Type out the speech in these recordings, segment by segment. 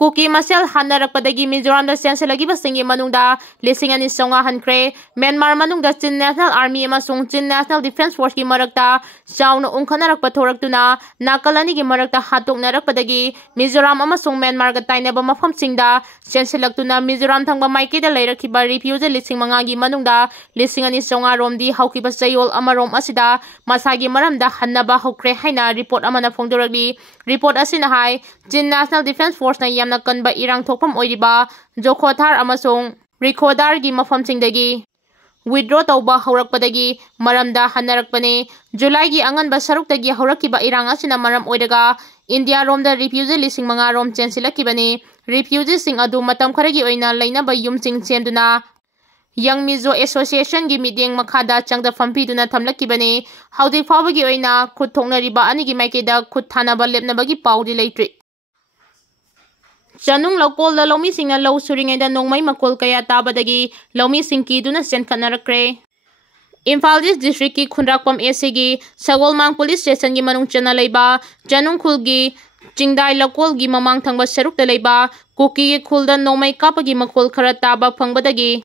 Kuki masel thoknarakpadagi Mizoram da senselagi basingi manungda lising ani songa hankre Myanmar manungda Chin National Army amasung Chin National Defense Force ki marakta chauna ungkhanarakpa thoraktuna nakalani ki marakta thoknarakpadagi Mizoram amasung Myanmar ga tainaba mafamsingda senselakuna Mizoram thangba maikeda leirakhiba refugee lising mangagi manungda lising ani songa romdi haukiba sayol amarom asida masagi maramda hannaba hokre haina report amana phongdoragli report asina hai Chin National Defense Force na yamna kanba irang thokpam oiriba jokhothar amasung rikhodar gi mafamsingdagi withdraw tawba haurakpadagi maramda hannarakpane July gi anganba saruktagi haurakiba irang asina maram oiraga India romda refugee lising manga rom chensilakibani refugee sing adu matam kharagi oina lainaba yumsing chenduna Young Mizo Association gi meeting makhada changda fampiduna thamlakibani haudi fawagi oina khut thoknariba anigi maikeda khut thanaba lepnabagi paudi leitri Chanung lokol da loumi singna low suringai da nongmei makol kaya tabadagi loumi singki duna chennakhre Imphal district ki khunrakpam AC gi Sagolmang police station gi manung chana leiba Chanung khul gi Chingdai lokol gi mamang thangba saruk da leiba Kuki gi khul da nongmei kapagi makol khara taba phangbadagi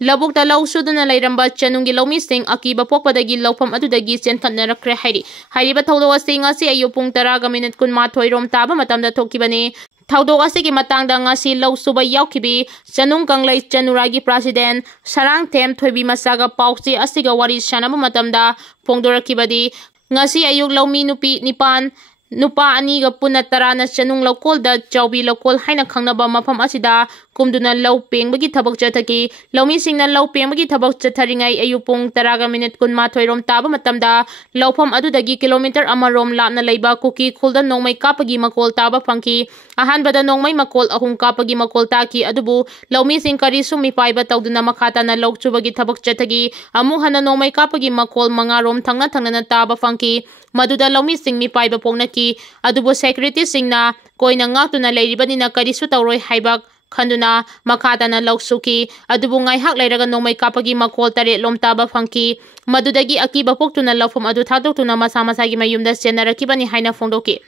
Labuk da law suduna leiramba chanungi loumi sing akiba pokpadagi lawpham adudagi chennakhre hairi ba thawdo asing asi ayupung 10 kunmathoi rom taba matamda thokibani Thawdo asigi matangda ngasi law suba yaukibi chanung kanglai chanuragi president sarang them thoibi masaga pauchi asiga wari sanaba matamda phongdorakibadi ngasi ayuk loumi nupi nipan nupa ani ga puna tarana chanung lokol da chawbi lokol haina khangnaba mafam asida kumduna law pengbagi thabak chathaki loumi singna law pengbagi thabak chatharingai ayupung 10 kunmathoi rom taba matamda lawpham adudagi kilometer amarom lapna leiba Kuki khulda nongmei kapagi makol taba phangki ahanbada nongmei makol ahum kapagi makol taki adubu loumi sing kari sumi paiba tawduna makhata na lokchubagi thabak chathagi amu hana nongmei kapagi makol mangarom thangna taba phangki maduda loumi sing mi paiba pongnaki adubu security singna koina ngakuna leiribanina karisu tawroi haibak Khanduna makhatana loksuki adubu ngaihak leiraga nongmei kapagi makol tare lom taba phangki madudagi akiba poktuna lawpham adu thadoktuna masa masagi mayumda chennarakibani haina phongdoki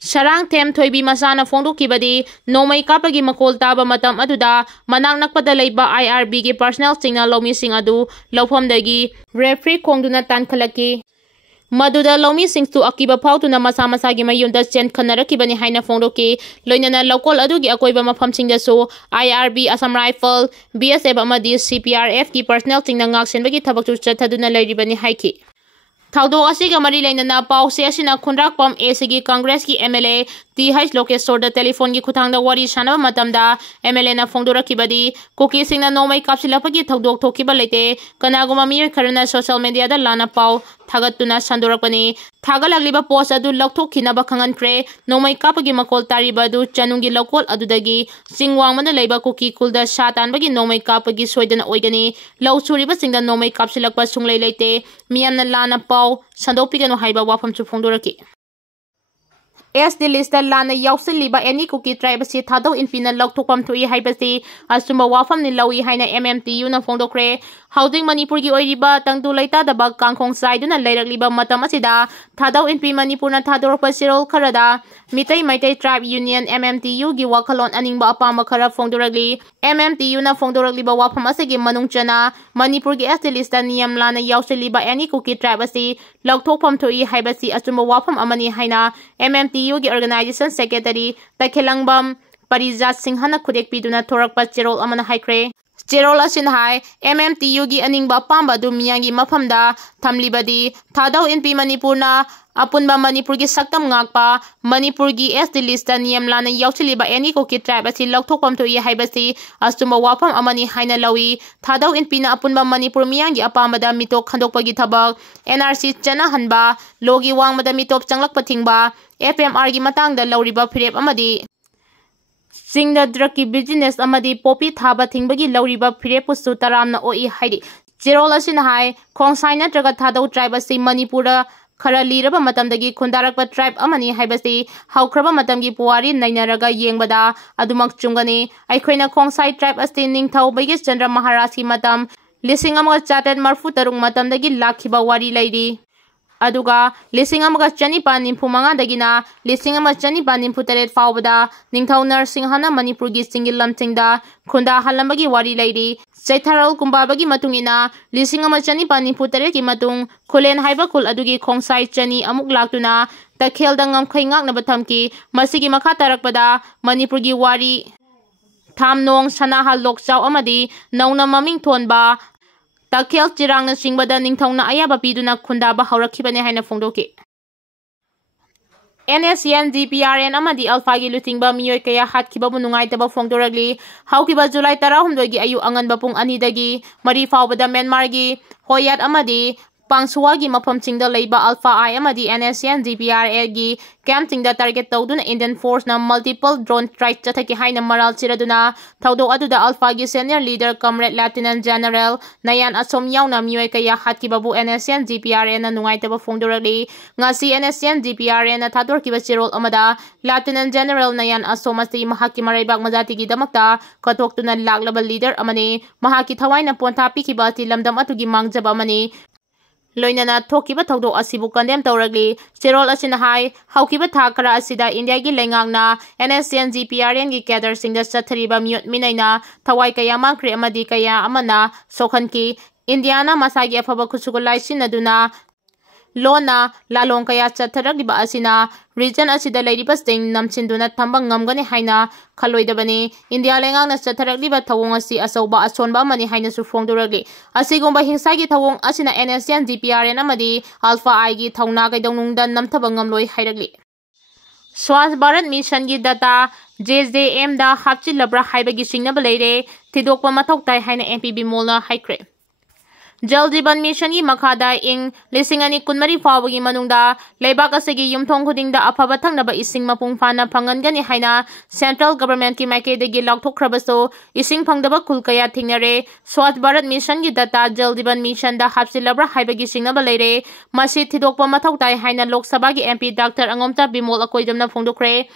Sarang them thoibi masana phongdokibadi nongmei kapagi makol taba matam aduda manak nakpada leiba IRB gi personal singna loumi sing adu lawphamdagi referee khongduna tankhalaki Maduda loumi singtu akiba phautuna masa masagi mayumda chennakhre haina phongdoki loinana lokol adugi akoiba mafamsingda so IRB Assam Rifle BSF amadi CPRF ki personal singna ngak senbagi thabakchu chathaduna leiribani haiki Thawdo asiga mari lainana pause asina khunrakpam ACG Congress ki MLA TH Lokeshwar da telephone gi khuthangda wari sanaba matamda MLA na phongdorakibadi Kuki singna nongmei kapsilapagi thawdok thokiba leite kanaguma miyoi kharana social media da lana pau thagatuna sandorakpani thagalagliba post adu lwthok khangankre nongmei kapagi makol tariba du chanungi lokol adudagi singwangmana leiba Kuki kulda satanbagi nongmei kapagi soidana oigani lawchuriba singda nongmei kapsilakpa sunglei leite miyamna lana pau sandopigano haiba wafam chu phongdoraki SD list lana yausiliba any Kuki tribe si thado infina lokthokpam thui haibasi asumba wafam ni lawi haina MMTU na phongdokre housing Manipur gi oiriba tangtu leita daba kangkhong saiduna leirakliba matam asida thado inpi Manipur na thadorpa sirol kharada mitai maitai tribe union MMTU gi wakhalon aningba apama khara phongdoragli MMTU na phongdorakliba wafam asigi manungchana Manipur gi SD list niyam lana yausiliba any Kuki tribe si lokthokpam thui haibasi asumba wafam amani haina MMTU gi organization secretary Takhelangbam Parijat Singhana khudek piduna thorakpa cherol amana haikre Cherol asin hai MMTU gi aningba pamba du miyangi mafamda thamlibadi thadau inpi Manipur na apunba Manipur gi saktam ngakpa Manipur gi SD list niyam lana yausiliba any Kuki tribe asi lokthokpam thui haibasi astumba wafam amani haina lawi thadau inpi na apunba Manipur miyangi apamada mitok khandokpagi thabak NRC chana hanba logi wangmada mitop changlakpa thingba FMR gi matangda lauriba phirep amadi Singda draki business amadi popi thaba thingbagi lauriba phirepusu taramna oi haidi Cherol asin hai khongsai natraga thadau tribe asi Manipura khara liraba matamdagi khundarakpa tribe amani haibasi haukraba matamgi puwari nainaraga yengbada adumak chungani aikhoina khongsai tribe asi ningthau bagi Chandra Maharaj ki matam lising amaga chatet marfu tarung matamdagi lakhiba wari lairi aduga lising amaga chanipan nimphumanga dagina lising ama chanipan nimphuteret faubada ningthau narsing hana manipur gi singil lamtingda khunda halambagi wari leiri chaitharal kumbabagi matungina lising ama chanipan nimphuteret gi matung khulen haiba khul adugi khongsai chani amuk laktuna takhelda ngamkhai ngakna bathamki masigi makha tarakpada manipur gi wari thamnong sanaha lokchau amadi nauna maming thonba takhel chirangna singbada ningthongna ayaba piduna khundaba haurakibane haina phongdoki NSN GPRN amadi alpha gi lutingba miyoy kaya hatkiba bunungai taba phongdoragli haukiba July 13 gi ayu anganba pung 2 dagi mari fawbada Myanmar gi hoyat amadi pangsuwa gi mafam chingda leiba alpha I amadi NSN GPRA gi camp chingda target tawduna Indian force na multiple drone strike chathaki haina maral chiraduna thawdo aduda alpha gi senior leader comrade lieutenant general nayan asom yauna miyoy kaya hatki babu NSN GPRA na nungai taba phongdorali ngasi NSN GPRA na thador ki bachirol amada lieutenant general nayan asom asti mahaki maraibak majati gi damakta katoktuna laklaba leader amani mahaki thawaina pontha pikiba ti lamdam atugi mangjaba amani loinana thokiba thawdo asibu condemn tawragli serol asina hai haukiba tha kara asida India gi lengangna NSN GPRN gi cadre singda chathariba miyot minaina thawai kaya mangkre amadi kaya amana sokhanki Indiana masagi afaba khusugulai sinaduna lona lalong kaya chatharagliba asina region asida leiriba sting namchinduna thambang ngamgani haina khaloidabani India lengangna chatharagliba thawong asi asauba asonba mani haina su phongdoragli asigumba hingsagi thawong asina NSN GPRN amadi alpha I gi thawna gaidongnungda namthaba ngamloi hairagli Swachh Bharat Mission gi data JJM da hapchi labra haibagi singnaba leire thidokpa mathok tai haina MP Bimolna haikre Jal Jeevan Mission gi makhada ing lisingani kunmari fawagi manungda leibak asigi yumthong khudingda afaba thangnaba ising mapung phana phangangani haina central government ki maikhaidagi lwthok ising phangdaba khulkaya thingnare Swachh Bharat Mission gi data Jal Jeevan Mission da hapsilabra haibagi singnaba leire masi thidokpa mathok tai haina Lok Sabha gi MP Dr. Angomta Bimol akoidamna phongdokre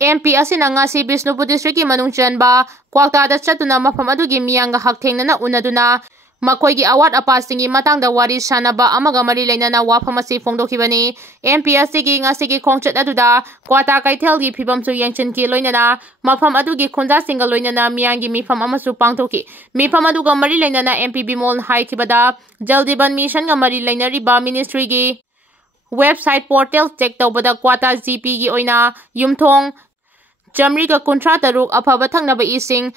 MP asina ngasi Bishnupur district ki manung chanba kwakta da chatuna mafam adugi miyanga hakthengnana unaduna makoigi awat apasingi matangda wari sanaba amaga mari leinana wafamasi phongdokhibani MPSC gi ngasigi khongchat aduda kwata kaithel gi phibamsu yangchin ki loinana mafam adugi khonja single loinana miyangi mifam amasu pangthoki mifam aduga mari leinana MP Bimol haikibada Jal Jeevan Mission ga mari leinari ba ministry gi website portal check tawbada kwata GP gi oina yumthong jamri ga kuntra taruk afaba thangnaba ising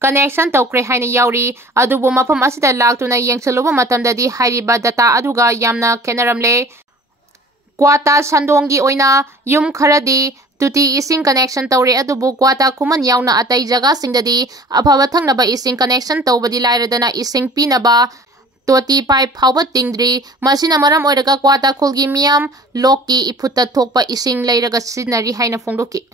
connection tawkre haina yauri adubu mafam asida laktuna yengsaluba matamdadi hairiba data aduga yamna kenaramle kwata sandongi oina yum kharadi tuti ising connection tawre adubu kwata kuman yauna atai jaga singdadi afaba thangnaba ising connection tawbadi lairadana ising pinaba toti pipe phawba tingdri masina maram oiraga kwata khulgi miyam lokki ifutta thokpa ising leiraga sinari haina phongdoki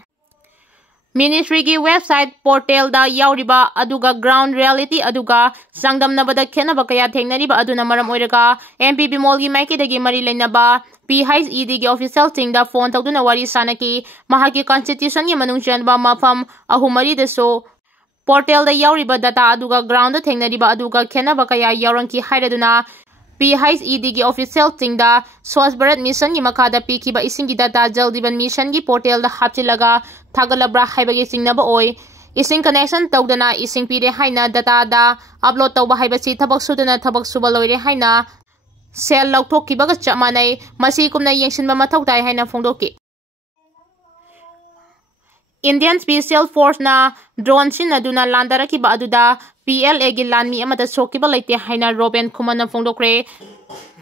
Ministry gi website portal da yauriba aduga ground reality aduga sangdamnabada khenaba kaya thengnariba aduna maram oiraga MP Bimol gi maikidagi mari leinaba PHED gi official tingda phone tawduna wari sanaki mahaki constitution gi manung chanba mafam ahumari deso portal da yauriba data aduga ground da thengnariba aduga khenaba kaya yaurangki hairaduna PHED gi official tingda Swachh Bharat Mission gi makada pikiba isingi data Jal Jeevan Mission gi portal da hapchilaga thagalabra haibagi singnaba oi ising connection tawdana ising pire haina data da upload tawba haibasi thabak sudana thabak suba loire haina sel lwthokkibaga chamanai masi kumna yengsinba mathau tai haina phongdoki Indian Special Force na drone sinaduna landaraki ba aduda PLA gi lanmi amada sokiba leite haina Robin Khumana phongdokre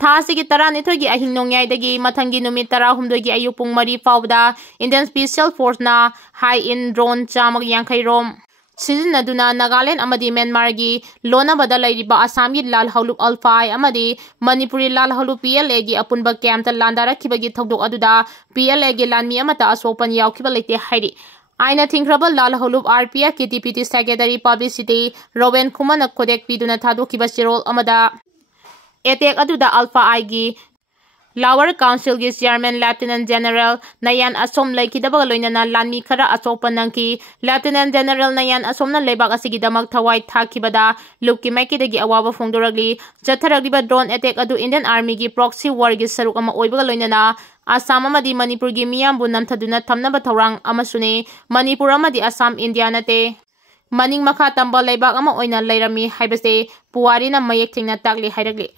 thasigi taranithoi gi ahing nongyai dagi mathangi numit 13 gi ayuk pung 3 fawda Indian Special Force na high in drone chamag yangkhai rom sizinaduna Nagaland amadi Myanmar gi lona bada lairiba Assam gi Lal Haulup Alpha amadi Manipuri Lal Haulup PLA gi apunba camp ta landarakibagi thodok aduda PLA gi lanmi amata asopan yaukiba leite hairi Aina Thinkraba Lal Haulup RPF ki Deputy Secretary Publicity Robin Khumana Kodek piduna thadokiba sirol amada attack aduda Alpha I gi Lower Council की Chairman Lieutenant General Nayan Asom laikidaba loinana lanmi khara asopa nangki Lieutenant General Nayan Asomna lebak asigidamak thawai thakibada lupki maikidagi awaba phongdoragli chatharagiba drone attack adu Indian Army gi proxy war gi saruk ama oibaga loinana Assam amadi Manipur gi miyambu namthaduna thamnaba thawrang amasune Manipur amadi Assam India nate maning makha tamba lebak ama oina lairami haibase puwari na mayek thingna takli hairagli